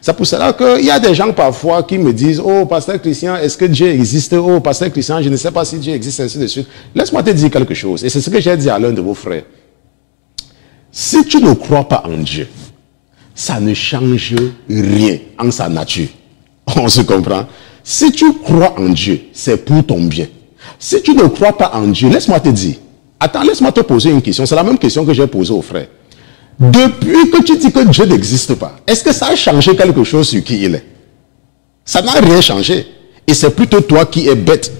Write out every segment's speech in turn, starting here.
C'est pour cela qu'il y a des gens parfois qui me disent « Oh, pasteur Christian, est-ce que Dieu existe? Oh, pasteur Christian, je ne sais pas si Dieu existe, ainsi de suite. » Laisse-moi te dire quelque chose, et c'est ce que j'ai dit à l'un de vos frères. Si tu ne crois pas en Dieu, ça ne change rien en sa nature. On se comprend? Si tu crois en Dieu, c'est pour ton bien. Si tu ne crois pas en Dieu, laisse-moi te dire. Attends, laisse-moi te poser une question. C'est la même question que j'ai posée aux frères. Depuis que tu dis que Dieu n'existe pas, est-ce que ça a changé quelque chose sur qui il est? Ça n'a rien changé. Et c'est plutôt toi qui es bête.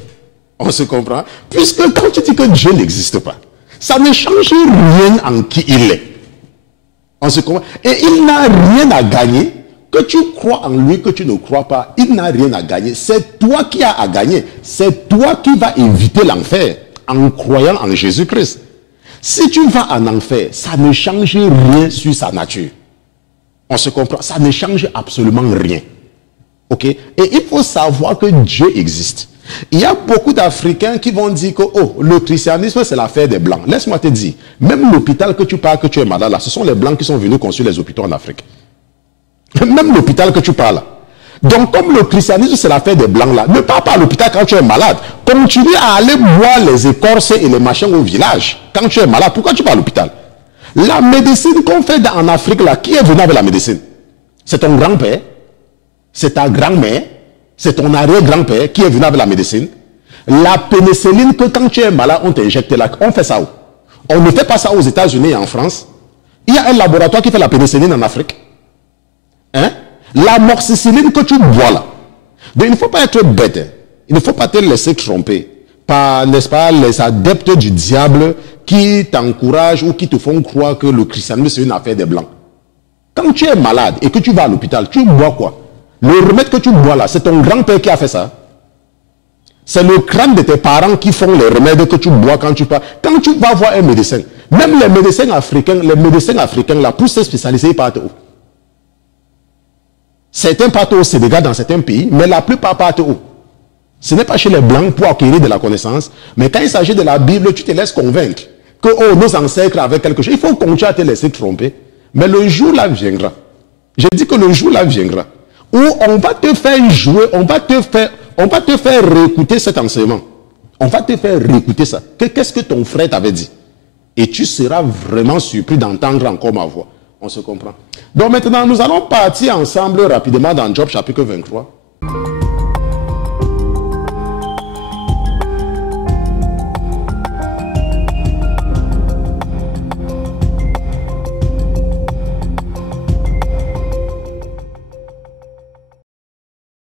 On se comprend? Puisque quand tu dis que Dieu n'existe pas, ça ne change rien en qui il est. On se comprend? Et il n'a rien à gagner. Que tu crois en lui, que tu ne crois pas, il n'a rien à gagner. C'est toi qui as à gagner. C'est toi qui vas éviter l'enfer en croyant en Jésus-Christ. Si tu vas en enfer, ça ne change rien sur sa nature. On se comprend? Ça ne change absolument rien. Ok? Et il faut savoir que Dieu existe. Il y a beaucoup d'Africains qui vont dire que oh, le christianisme c'est l'affaire des Blancs. Laisse-moi te dire, même l'hôpital que tu parles, que tu es malade là, ce sont les Blancs qui sont venus construire les hôpitaux en Afrique. Même l'hôpital que tu parles. Donc, comme le christianisme, c'est l'affaire des Blancs là, ne pars pas à l'hôpital quand tu es malade. Continue à aller boire les écorces et les machins au village quand tu es malade. Pourquoi tu vas à l'hôpital? La médecine qu'on fait en Afrique là, qui est venu avec la médecine? C'est ton grand-père? C'est ta grand-mère? C'est ton arrière-grand-père qui est venu avec la médecine? La pénicilline que quand tu es malade, on t'injecte là, on fait ça où? On ne fait pas ça aux États-Unis et en France. Il y a un laboratoire qui fait la pénicilline en Afrique. Hein? L'amoxicilline que tu bois là. Donc il ne faut pas être bête. Hein. Il ne faut pas te laisser tromper par, n'est-ce pas, les adeptes du diable qui t'encouragent ou qui te font croire que le christianisme c'est une affaire des Blancs. Quand tu es malade et que tu vas à l'hôpital, tu bois quoi? Le remède que tu bois là, c'est ton grand-père qui a fait ça. C'est le crâne de tes parents qui font les remèdes que tu bois quand tu pars. Quand tu vas voir un médecin, même les médecins africains là, pour se spécialiser, ils partent où? Certains partent au Sénégal dans certains pays, mais la plupart partent où? Ce n'est pas chez les Blancs pour acquérir de la connaissance, mais quand il s'agit de la Bible, tu te laisses convaincre que oh, nos ancêtres avaient quelque chose. Il faut continuer à te laisser tromper. Mais le jour là viendra. Je dis que le jour là viendra où on va te faire jouer, on va te faire réécouter cet enseignement. On va te faire réécouter ça. Qu'est-ce que ton frère t'avait dit? Et tu seras vraiment surpris d'entendre encore ma voix. On se comprend. Donc maintenant, nous allons partir ensemble rapidement dans Job chapitre 23.